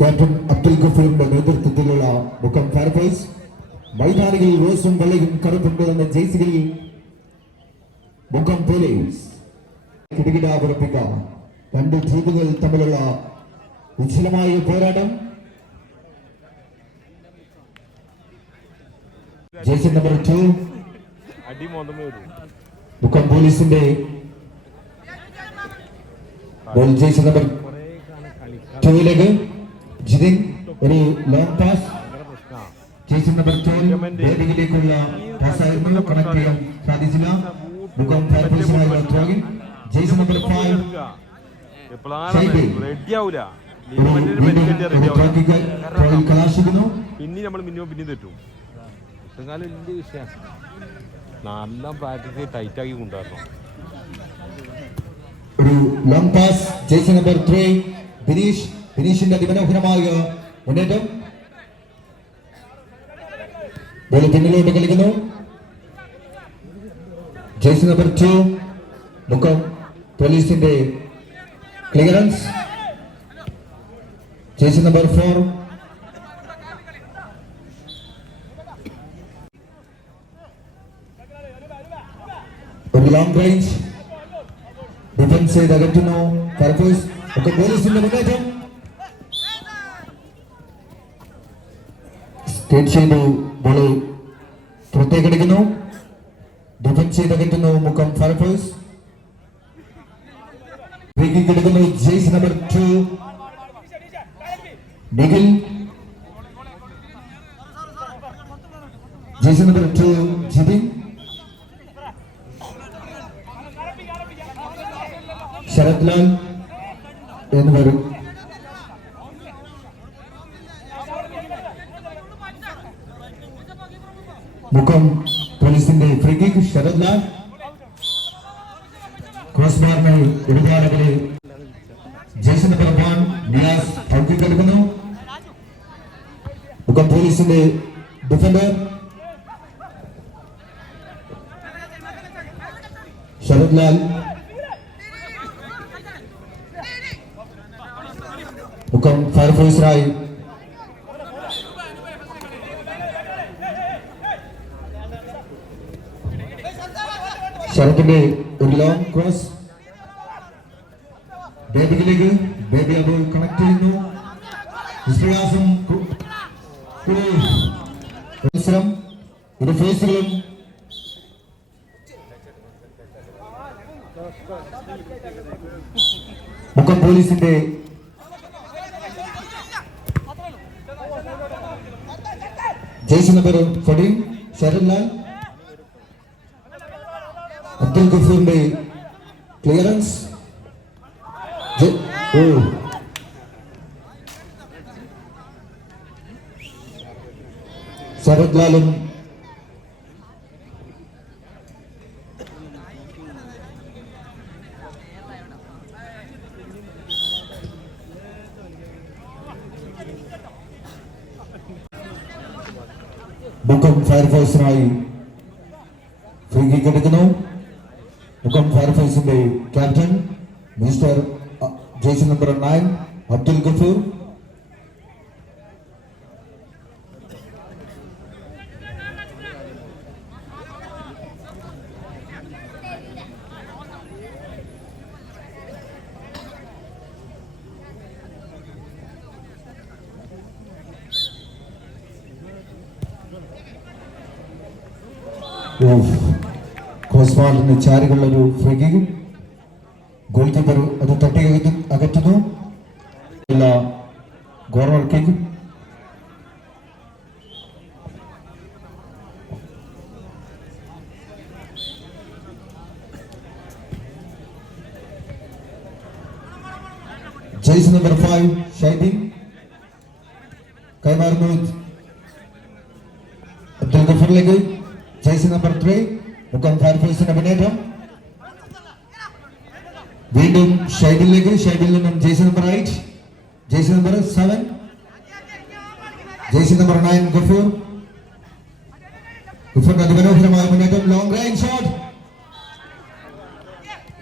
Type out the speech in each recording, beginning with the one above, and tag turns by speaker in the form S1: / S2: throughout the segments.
S1: Captain Abdul ഗഫൂറിന്റെ നേതൃത്വത്തിലുള്ള മുഖം ഫയർഫൈസ് മൈതാനികളിൽ റോസും വെള്ളയും കറുപ്പും പിറന്ന ജേഴ്സികളിൽ മുഖം പോലീസ് കിടുകിട ഉറപ്പിക്കാം രണ്ട് ടീമുകൾ തമ്മിലുള്ള ഉജ്ജ്വലമായ പോരാട്ടം. Jersey number two. മുഖം പോലീസിന്റെ ജേഴ്സി നമ്പർ ടൂയിലേക്ക് ജിതിൻ ഒരു ലോങ് പാസ് ജേഴ്സി നമ്പർ വേദിയിലേക്കുള്ള പാസ്സായിരുന്നു കണക്ട് ചെയ്യാൻ സാധിച്ചില്ല. മുഖം ഫയർഫോഴ്സിനായുള്ള ത്രോഗിൻ. ജേഴ്സി നമ്പർ ഫൈവ് കലാശിക്കുന്നു.
S2: പിന്നെ നമ്മൾ മിനിമം പിന്നെ തെറ്റും. ഇത്രകാലം വലിയ വിഷയം. നല്ല പ്രാക്ടീസ് ടൈറ്റ് ആക്കി കൊണ്ടുവരണം.
S1: ഒരു long pass jersey number three Bineesh. ബിനീഷിന്റെ അതിമനോഹരമായ മുന്നേറ്റം. ബോൾ പിന്നിലോട്ട് കളിക്കുന്നു. ജേഴ്സി നമ്പർ ടു മുഖം പോലീസിന്റെ clearance jersey number four. Long range defence ചെയ്ത് അകറ്റുന്നു. പോലീസിന്റെ മുന്നേറ്റം. ചെയ്തു ബോൾ പുറത്തേക്ക് അടിക്കുന്നു ഡിഫൻസ് ചെയ്ത് അകറ്റുന്നു മുഖം ഫ്രീക്കിക്ക് എടുക്കുന്നു Jaise number two Nikhil Jaise number two Jithin Sarath Lal എന്നിവർ മുഖം പോലീസിന്റെ free kick Sarath Lal. Cross ബാറിനായി Jason number one Niyas ഔക്കിക്ക് എടുക്കുന്നു മുഖം പോലീസിന്റെ ഡിഫൻഡർ ശരത് ലാൽ. മുഖം ഫയർഫോഴ്സിനായി ശരത്തിന്റെ ഒരു ലോങ് ക്രോസ് ബേബിയിലേക്ക് ബേബി അത് കണക്ട് ചെയ്യുന്നു. വിശ്വാസം മത്സരം. ഇരു ഫേസുകളും മുഖം പോലീസിന്റെ ജയ്സി നമ്പർ ഫോർട്ടീൻ ശരത് ലാൽ അബ്ദുൽ ഗഫൂറിന്റെ ക്ലിയറൻസ് ജെ- ഓ ശരത് ലാലും മുഖം ഫയർഫോഴ്സിനായി ഫ്രീ കിക്ക് എടുക്കുന്നു മുഖം ഫയർഫോഴ്സിന്റെ captain mister Jason number nine Abdul Gafoor cross ബാറിന് ചാരുകളുള്ള ഒരു ഫ്രീ കിക്ക് ഗോൾ കീപ്പർ അത് തട്ടി അകറ്റി അകറ്റുന്നു അല്ല കോർണർ കിക്ക് ജയ്സ് നമ്പർ ഫൈവ് ഷൈബിൻ കൈമാറുന്നു അബ്ദുൽ ഗഫറിലേക്ക് ജയ്സ് നമ്പർ ത്രീ മുഖം ഫയർഫോഴ്സിന്റെ മുന്നേറ്റം വീണ്ടും ഷൈബിലേക്ക് ഷൈബിൽ നിന്നും ജേസി നമ്പർ എയ്റ്റ് ജേസി നമ്പർ സെവൻ ജേസി നമ്പർ നയൻ ഗഫൂർ. ഗഫൂറിന്റെ അതിമനോഹരമായ മുന്നേറ്റം. ലോങ് റേഞ്ച് ഷോട്ട്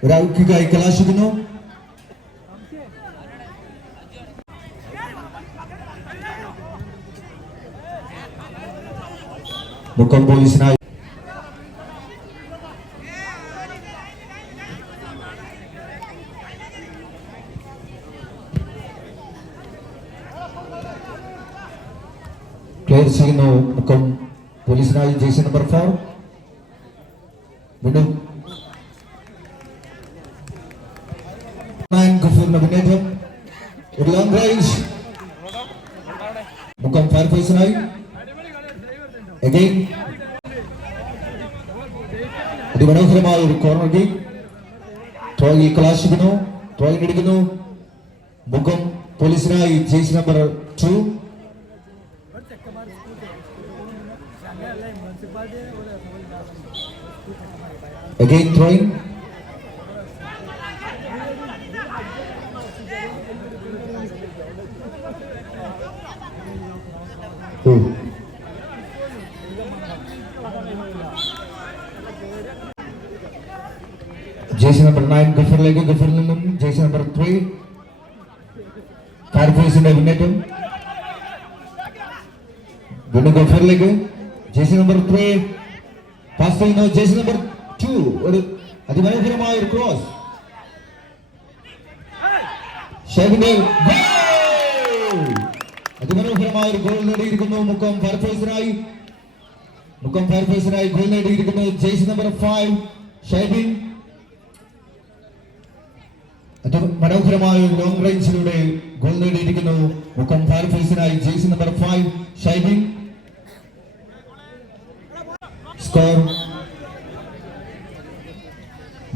S1: ഒരു ഔക്കിക്കായി കലാശിക്കുന്നു മുക്കം പോലീസിനായി ക്ലിയർ ചെയ്യുന്നു മുക്കം പോലീസിനായി ജേസി നമ്പർ ഫോർ നയൻ ഗഫൂറിന്റെ മുന്നേറ്റം ഒരു ലോങ് റേഞ്ച് മുക്കം ഫയർഫോഴ്സിനായി അഗൈൻ അതിമനോഹരമായ ഒരു കോർണർ ഗെയിം ത്രോയിൽ കലാശിക്കുന്നു ത്രോയിൽ എടുക്കുന്നു മുഖം പോലീസിനായി ജേസി number two Again throwing. Oh. ജേസി നമ്പർ നയൻ ഗഫറിലേക്ക് ഗഫറിൽ നിന്നും ജേസി നമ്പർ ത്രീ ഫയർഫോഴ്സിന്റെ മുന്നേറ്റം വീണ്ടും ഗഫറിലേക്ക് ജേസി നമ്പർ ത്രീ പാസ് ചെയ്യുന്നു ജേസി നമ്പർ ടു ഒരു അതിമനോഹരമായ ഒരു ക്രോസ് goal! അതിമനോഹരമായ ഒരു ഗോൾ നേടിയിരിക്കുന്നു മുക്കം ഫയർഫോഴ്സിനായി മുക്കം ഫയർഫോഴ്സിനായി ഗോൾ നേടിയിരിക്കുന്നു ജേസി നമ്പർ ഫൈവ് ഷെബിൻ മനോഹരമായ ലോങ് റേഞ്ചിലൂടെ ഗോൾ നേടിയിരിക്കുന്നു മുക്കം ഫയർഫോഴ്സിനായി ജേസി number five Shaibin score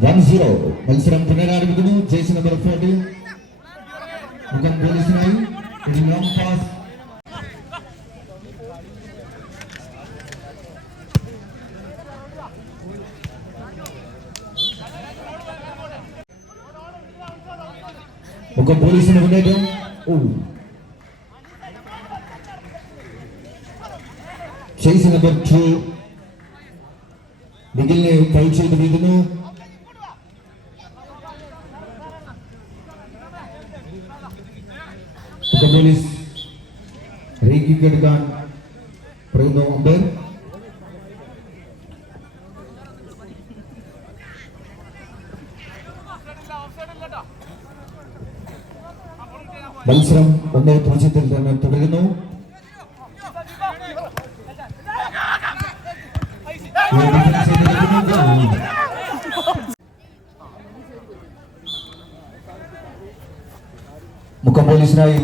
S1: one zero മത്സരം പുനരാരംഭിക്കുന്നു ജേസി നമ്പർ ഫോർട്ടി മുഖം പോലീസിനായി ഒരു ലോങ് പാസ് മുഖം പോലീസിന് മുന്നേറ്റം ഓ ചേസ് നമ്പർ ടു നിഖിലിനെ ഫൗൾ ചെയ്ത് വീഴുന്നു മുഖം പോലീസ് റീക്കിക്ക് എടുക്കാൻ പറയുന്നു അമ്പയർ മത്സരം ഒന്നേ പൂജ്യത്തിൽ തന്നെ തുടരുന്നു ഈ ഡിഫൻസ് ചെയ്തിരിക്കുന്നു. മുക്കം പോലീസിനായി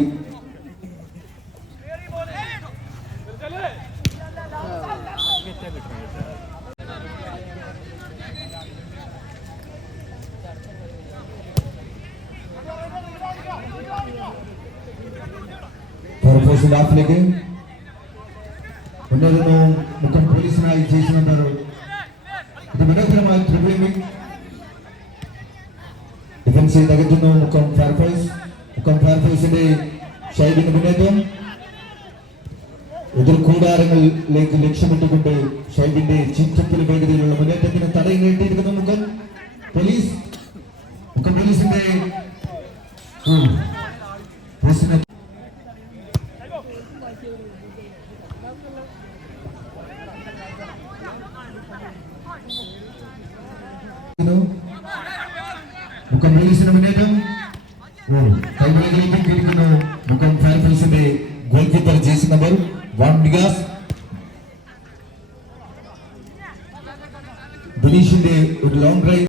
S1: ഹാഫിലേക്ക് മുന്നേറുന്നു. മുഖം പോലീസിനായി ജയിച്ചു നമ്പർ ഇത് മുക്കം ഫയർഫോഴ്സ്. മുക്കം ഫയർഫോഴ്സിന്റെ ഷൈബിന്റെ മുന്നേറ്റം. എതിർ കൂടാരങ്ങളിലേക്ക് ലക്ഷ്യമിട്ടുകൊണ്ട് ഷൈബിന്റെ ചിറ്റപ്പിന് വേഗതയിലുള്ള മുന്നേറ്റത്തിന് തടയും നീട്ടിയിരിക്കുന്നു മുക്കം പോലീസ് മുക്കം പോലീസിന്റെ ഉം, പോലീസിന്റെ മുക്കം പോലീസിന്റെ മുന്നേറ്റം. കൈകളിലേക്ക് എത്തിയിരിക്കുന്നു മുഖം ഫയർഫോഴ്സിന്റെ ഗോൾ കീപ്പർ ജേസി നമ്പർ വൺ വികാസ്. ബിനീഷിന്റെ ഒരു ലോങ് ഡ്രൈവ്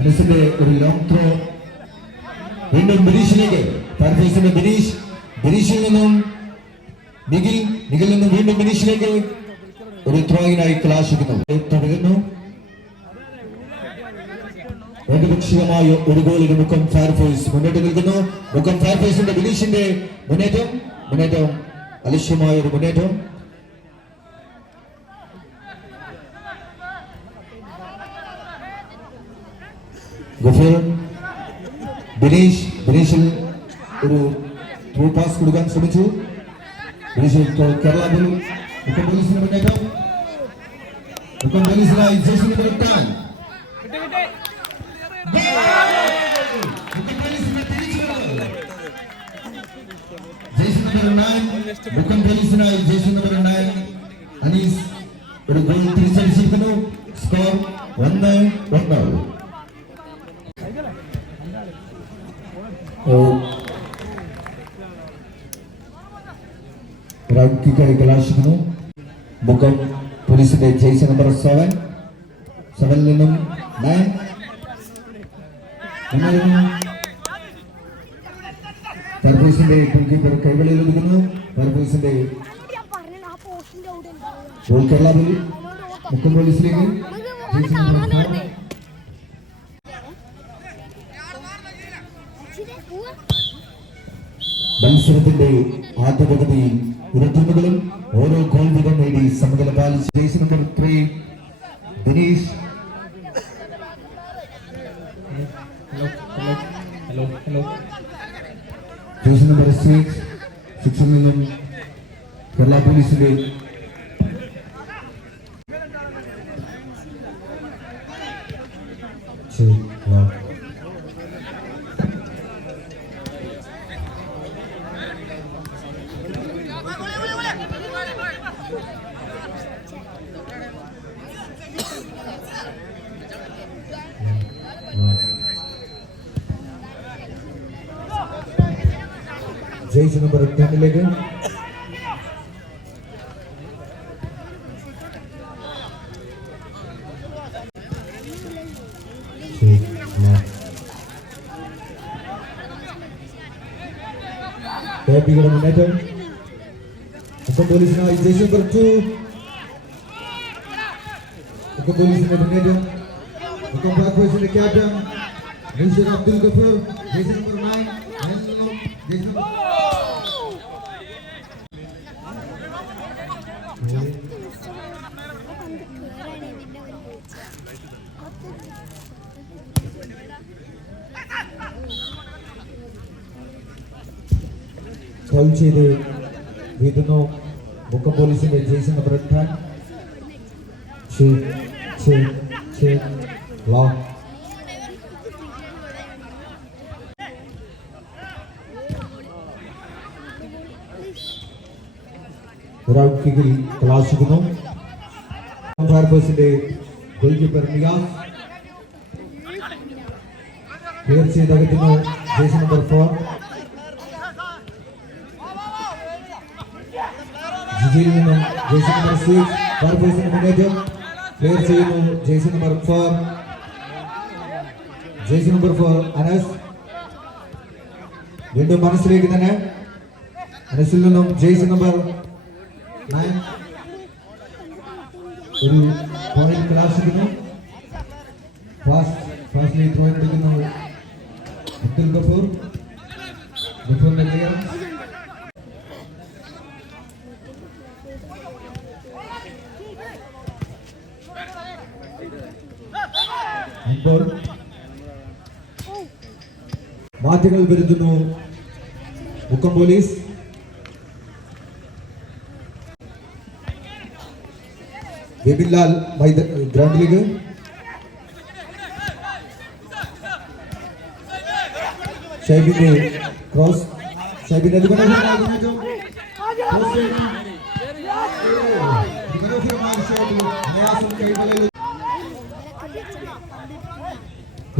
S1: അനസിന്റെ ഒരു ലോങ് ത്രോ വീണ്ടും ബിനീഷിലേക്ക് ഫയർഫോഴ്സിന്റെ ബിനീഷ് ബിനീഷിൽ നിന്നും നിഖിൽ നിഖിൽ നിന്നും വീണ്ടും ബിനീഷിലേക്ക് ഒരു ത്രോയിനായി കലാശിക്കുന്നു തുടരുന്നു ഏകപക്ഷീയമായ ഒരു ഗോളിന് മുഖം ഫയർഫോഴ്സ് മുന്നോട്ട് നിൽക്കുന്നു. മുഖം ഫയർഫോഴ്സിന്റെ ബിനീഷിന്റെ മുന്നേറ്റം. മുന്നേറ്റം. അലക്ഷ്യമായ ഒരു മുന്നേറ്റം. ബിനീഷ് ബിനീഷിൽ ഒരു ത്രൂ പാസ് കൊടുക്കാൻ ശ്രമിച്ചു. ബിനീഷിൽ കേരള പോലീസിന്റെ മുന്നേറ്റം മുക്കം പോലീസിനായി ജേസി നമ്പർ എട്ടാൻ ജേസി നമ്പർ നയൻ മുക്കം പോലീസിനായി ജേസി നമ്പർ നയൻ അനി ഒരു ഗോൾ തിരിച്ചടിച്ചിരിക്കുന്നു സ്കോർ ഒന്ന് ഒന്ന് ഓ റൗണ്ട് കിക്കായി കലാശിക്കുന്നു മുഖം പോലീസിന്റെ ജേഴ്സി നമ്പർ സെവൻ സെവനിൽ നിന്നും നയൻ ഫയർഫോഴ്സിന്റെ ഗോൾ കീപ്പർ കൈവളിയിൽ
S3: അവിടെ ഉണ്ടാവുക
S1: goal Kerala police Mukkam number seven മത്സരത്തിന്റെ ആദ്യ പകുതിയിൽ ഇരു ഓരോ ഗോൾ വീതം നേടി സമനില പാലിച്ച് jersey number three Dinesh. Jersey number six സിക്സിൽ നിന്നും കേരള പോലീസിന്റെ ജയിച്ച നമ്പർ ടെന്നിലേക്ക് ഹാപ്പിയുടെ മുന്നേറ്റം. ഒപ്പം പോലീസിനായി ജയിച്ച നമ്പർ ടു. ഒപ്പം പോലീസിന്റെ മുന്നേറ്റം. ഒപ്പം ബ്ലാക്ക് ബോയ്സിന്റെ ക്യാപ്റ്റൻ. മിസ്റ്റർ അബ്ദുൽ ഗഫൂർ. ജയിച്ച നമ്പർ നയൻ. ജയിച്ച നമ്പർ ഫൗൾ ചെയ്ത് വീഴുന്നു മുക്കം പോലീസിന്റെ ജേഴ്സി നമ്പർ എട്ട്. ഛേ, ഛേ, ഛേ, ലാ. ഒരാൾ കിക്കിൽ കലാശിക്കുന്നു. ഫയർഫോഴ്സിന്റെ ഗോൾ കീപ്പർ നിയാസ്. ക്ലിയർ ചെയ്ത് അകറ്റുന്നു. ജേഴ്സി നമ്പർ ഫോർ ജിജിയിൽ നിന്നും ജേഴ്സി നമ്പർ സിക്സ് ഫയർഫോഴ്സിന് മുന്നേറ്റം ക്ലിയർ ചെയ്യുന്നു jersey number four jersey number four Anas വീണ്ടും മനസ്സിലേക്ക് തന്നെ അനസിൽ നിന്നും ജേഴ്സി നമ്പർ നയൻ ഒരു പോയിന്റ് കലാശിക്കുന്നു ഫാസ്റ്റ് ഫാസ്റ്റിലി ത്രോ എടുക്കുന്നു അബ്ദുൽ ഗഫൂർ ഗഫൂറിന്റെ ക്ലിയറൻസ് ഇപ്പോൾ മാറ്റങ്ങൾ വരുത്തുന്നു മുക്കം പോലീസ് ബിബിൻലാൽ ഗ്രൗണ്ടിലേക്ക് ഷൈബിന്റെ ക്രോസ് ഷൈബിന്റെ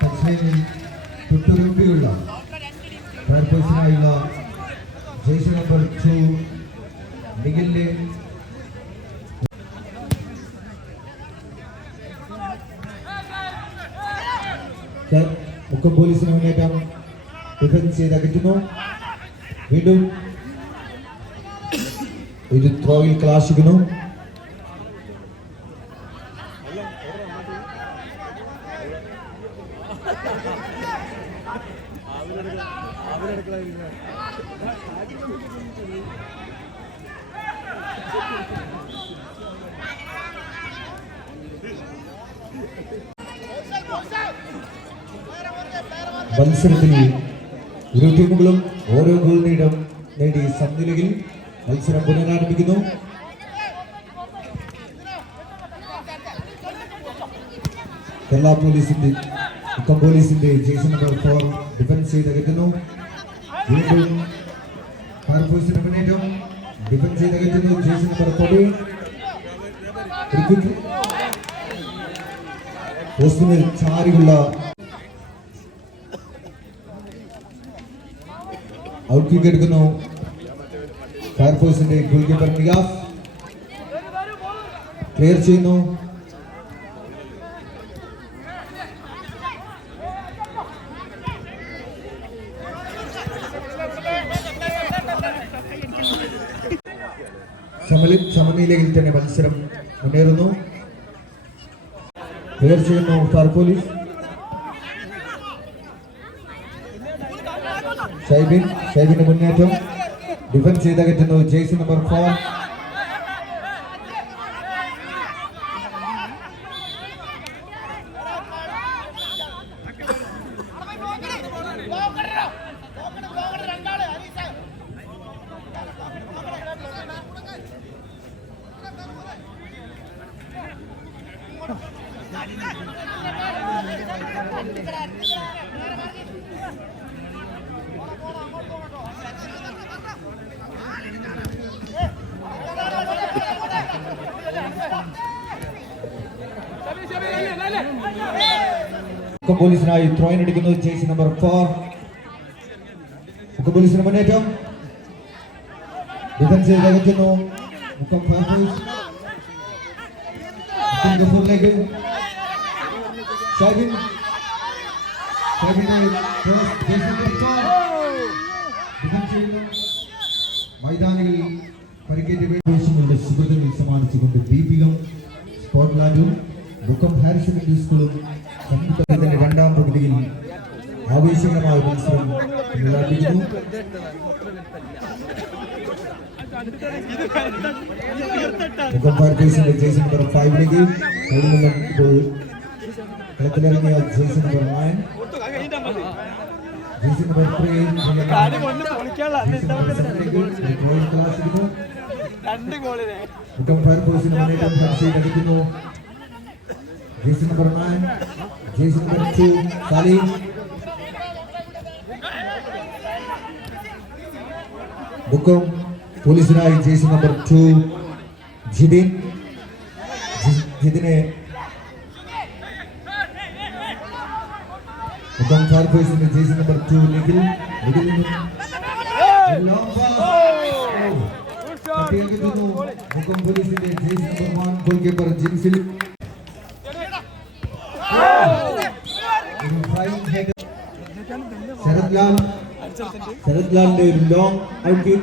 S1: തലശ്ശേരി തൊട്ടുരുമ്പിയുള്ള ഫയർഫോഴ്സിനായുള്ള ജേഴ്സി നമ്പർ ടു നിഖിലിന്റെ മുക്കം പോലീസിന് മുന്നേറ്റം ഡിഫൻസ് ചെയ്ത് അകറ്റുന്നു വീണ്ടും ഒരു ത്രോയിൽ ക്ലാശിക്കുന്നു മത്സരത്തിൽ ഇരു ടീമുകളും ഓരോ ഗോൾ നേടും നേടി സമനിലയിൽ മത്സരം പുനരാരംഭിക്കുന്നു. കേരള പോലീസിന്റെ മുക്കം പോലീസിന്റെ ജേസൺ നമ്പർ ഫോർ ഡിഫൻസ് ചെയ്ത് അകറ്റുന്നു. വീണ്ടും ഫയർഫോഴ്സിന്റെ മുന്നേറ്റം ഡിഫൻസ് ചെയ്ത് അകറ്റുന്നു ജേസൺ നമ്പർ ഫോർട്ടി പോസ്റ്റിന് ചാരിയുള്ള ഔട്ട് കിക്ക് എടുക്കുന്നു. ഫയർഫോഴ്സിന്റെ ഗോൾ കീപ്പർ നിയാസ് ക്ലിയർ ചെയ്യുന്നു. സമനിലയിൽ തന്നെ മത്സരം മുന്നേറുന്നു. ക്ലിയർ ചെയ്യുന്നു ഫയർ പോലീസ് ഷൈബിൻ ഷൈബിന്റെ മുന്നേറ്റം. ഡിഫൻസ് ചെയ്തകറ്റുന്നു ജേസി നമ്പർ ഫോർ പോലീസിനായി ത്രോയിൻ എടുക്കുന്നത് ചേസ് നമ്പർ ഫോർ മുക്കം പോലീസിന് മുന്നേറ്റം. ഡിഫൻസ് തകർക്കുന്നു മുക്കം ഗഫൂറിലേക്ക് ഷൈബിൻ ചെയ്യുന്നു മൈതാനികളിൽ പരിക്കേറ്റ് വേഷങ്ങളുടെ സുഹൃത്തുക്കൾ സമ്മാനിച്ചുകൊണ്ട് ദീപികം സ്കോട്ട്ലാൻഡും മുക്കം ഹാരിസ് സെക്കൻഡറി സ്കൂളും പകുതിയിൽ ആവേശകരമായ മത്സരം നടത്തിക്കുന്നു മുക്കം ഫയർഫോഴ്സിന്റെ ജേസി നമ്പർ ഫൈവിലേക്ക് കളത്തിലിറങ്ങിയ ജേസി നമ്പർ നയൻ ജേസൺ നമ്പർ ത്രീ
S4: രണ്ട് ഗോളിനെ
S1: ഫയർഫോഴ്സിന് മുന്നേറ്റം ഹർഷയിൽ അടിക്കുന്നു ജേസി number nine Jessy number to Saleem Mukkam പോലീസിനായി ജേസി നമ്പർ ടു ജിതിൻ ജി- ജിതിനെ മുക്കം ഫയർഫോഴ്സിന്റെ ജേസി നമ്പർ ടു നിഖിൽ നിഖിൽ നിന്നും long pass. തട്ടിയെടുക്കുന്നു. മുക്കം പോലീസിന്റെ ജേസി നമ്പർ വൺ ഗോൾ കീപ്പർ ജിൻസിൽ ഒരു flying header. ശരത് ലാൽ ശരത് ഒരു ലോങ് ഔട്ട്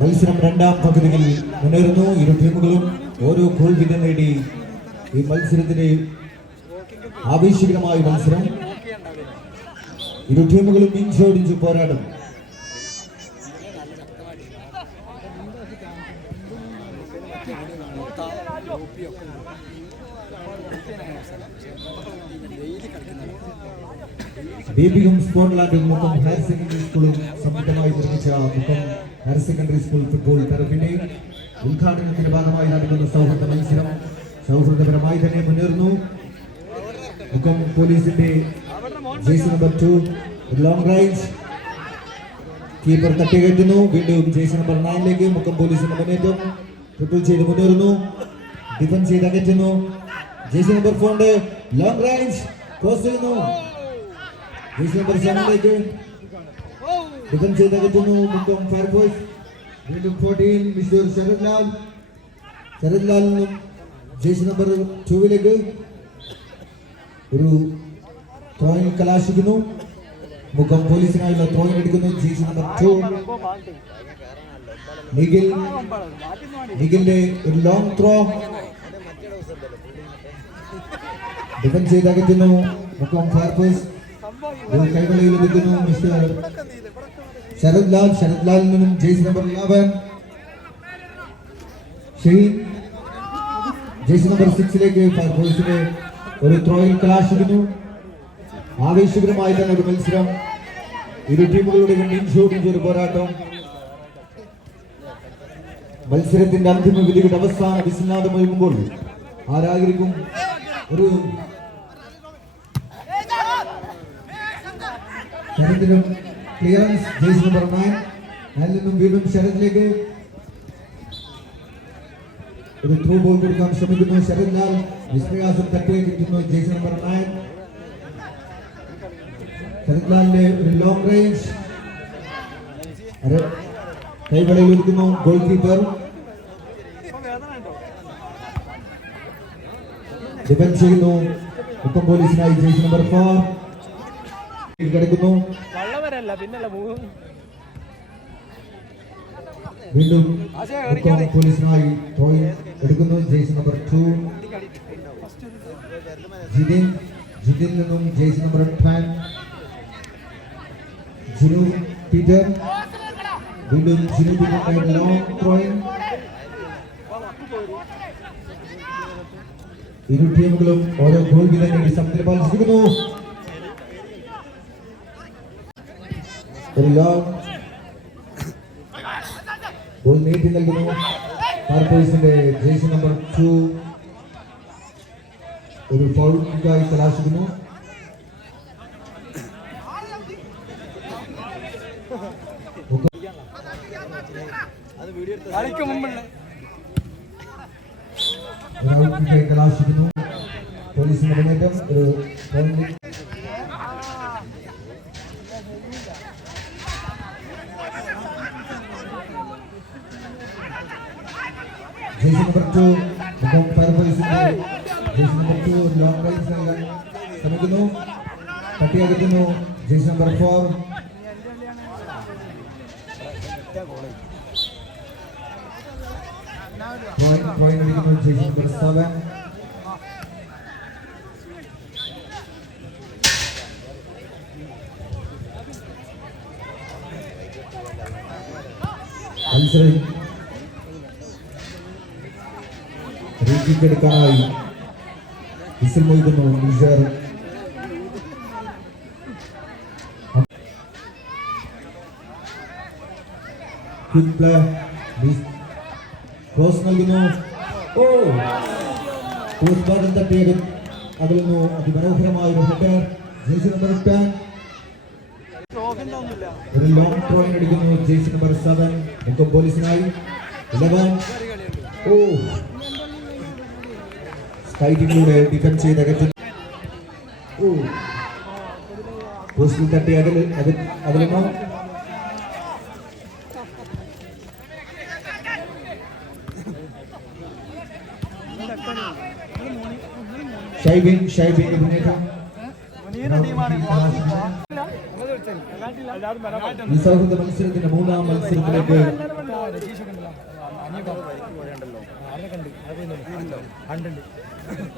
S1: മത്സരം രണ്ടാം പകുതിയിൽ മുന്നേറുന്നു. ഇരു ടീമുകളും ഓരോ ഗോൾ വീതം നേടി ഈ മത്സരത്തിന് ആവേശകരമായ മത്സരം. ഇരു ടീമുകളും ഇഞ്ചോടിഞ്ച് പോരാടും. ദീപികം സ്കോട്ട്ലാൻഡും മുക്കം ഹയർ സെക്കൻഡറി സ്കൂളും സംയുക്തമായി നിർമ്മിച്ച Mukkam higher secondary school football ടർഫിന്റെ ഉദ്ഘാടനത്തിന്റെ ഭാഗമായി നടക്കുന്ന സൗഹൃദ മത്സരം സൗഹൃദപരമായി തന്നെ മുന്നേറുന്നു. മുക്കം പോലീസിന്റെ ജേസി number two long range keeper തട്ടികയറ്റുന്നു വീണ്ടും ജേസി നമ്പർ നയനിലേക്ക് മുക്കം പോലീസിന്റെ മുന്നേറ്റം. ട്രിപ്പിൾ ചെയ്ത് മുന്നേറുന്നു. ഡിഫൻസ് ചെയ്ത് അകറ്റുന്നു. ജേസി നമ്പർ ഫോറിന്റെ ലോങ് റേഞ്ച് ക്രോസ് ചെയ്യുന്നു. നമ്പർ സെവനിലേക്ക് ഡിഫൻസ് ചെയ്ത് അകറ്റുന്നു മുക്കം ഫയർഫോഴ്സ് വീണ്ടും ഫോർട്ടീൻ മിസ്റ്റർ ശരത് ലാൽ ശരത് ലാൽ നിന്നും ജേസി നമ്പർ ടൂവിലേക്ക് ഒരു ത്രോയിൻ കലാശിക്കുന്നു. മുഖം പോലീസിനായുള്ള ത്രോയിൻ എടുക്കുന്നു ജേസി നമ്പർ ടു. നിഖിൽ നിഖിലിന്റെ ഒരു ലോങ് ത്രോ ഡിഫൻസ് ചെയ്ത് അകറ്റുന്നു മുഖം ഫയർഫോഴ്സ് ഒരു കൈകളിൽ മിസ്റ്റർ. ശരത് ലാൽ ശരത് ലാലിൽ നിന്നും ജേസി നമ്പർ ഇലവൻ ഷെയ്ൻ ജേസി നമ്പർ സിക്സിലേക്ക് ഫയർഫോഴ്സിന്റെ ഒരു ത്രോയിൽ കലാശിക്കുന്നു. ആവേശകരമായി തന്നെ ഒരു മത്സരം. ഇരു ടീമുകളുടെ ഇൻഷോടിഞ്ച് ഒരു പോരാട്ടം. മത്സരത്തിന്റെ അന്തിമ വിധിയുടെ അവസാന വിസ്നാദം ആരാഗ്രഹിക്കും ആരായിരിക്കും ഒരു ശരത്തിനും ക്ലിയറൻസ് ജേഴ്സി നമ്പർ നയൻ. അതിൽ നിന്നും വീണ്ടും ശരത്തിലേക്ക് ഒരു ത്രൂ ബോൾ കൊടുക്കാൻ ശ്രമിക്കുന്നു. ശരത് ലാൽ നിഷ്പ്രയാസം തട്ടിയെ കിട്ടുന്നു ജേഴ്സി നമ്പർ നയൻ. ശരത് ഒരു ലോങ് റേഞ്ച് കൈവളയിൽ ഒരുക്കുന്നു ഗോൾ കീപ്പർ ഡിഫൻസ് ചെയ്യുന്നു. ഒപ്പം പോലീസിനായി ജേഴ്സി നമ്പർ ഫോർ കിടക്കുന്നു വീണ്ടും പോലീസിനായി എടുക്കുന്നു. Jersey number two. ജിതിൻ ജിതിൽ നിന്നും jersey number ten Jinu Peter. വീണ്ടും ജിനു പീറ്റർ ലോങ് ത്രോയിൻ ഇരു ടീമുകളും ഓരോ ഗോൾ വീതം സമത്തിൽ പാലിച്ചിരിക്കുന്നു ഒരു ലോങ് ഗോൾ നീട്ടി നൽകുന്നു ഫയർഫോഴ്സിന്റെ ജേഴ്സി നമ്പർ ടു ഒരു ഫൗൾ കിക്കായി കലാശിക്കുന്നു
S4: കളിക്ക് മുമ്പുള്ള
S1: ഒരു ഔട്ട് കിക്കായി കലാശിക്കുന്നു പോലീസിന്റെ മുന്നേറ്റം ഒരു ഫൗൾ കിക്ക് മുഖം ഫയർഫോഴ്സിന്റെ jersey number two long range നൽകാൻ ശ്രമിക്കുന്നു. തട്ടിയകറ്റുന്നു jersey number four point point അടിക്കുന്നു ജേഴ്സി നമ്പർ സെവൻ മത്സരം റീക്കിക്കെടുക്കാനായി വിസിൽ മൊയ്തുന്നു നിഷർ ക്ലോസ് നൽകുന്നു. ഓ! ക്ലോസ് ഭാഗം തട്ടിയത് അകലുന്നു അതിമനോഹരമായ ഒരു ഹെഡർ ജേഴ്സി നമ്പർ ടെൻ ഒരു ലോങ് ട്രോയിൻ അടിക്കുന്നു ജേഴ്സി നമ്പർ സെവൻ പോലീസിനായി ഇലവൻ ഓ! സ്കൈറ്റിങ്ങിലൂടെ ഡിഫൻസ് ചെയ്ത് അകത്ത് പോസ്റ്റിൽ തട്ടി അതിൽ അതിൽ അതിലൊന്നും ഷൈബിൻ ഷൈബിൻ മുന്നേറ്റം. മത്സരത്തിന്റെ മൂന്നാം മത്സരത്തിലേക്ക്.
S4: രതീഷൊക്കെ Thank you.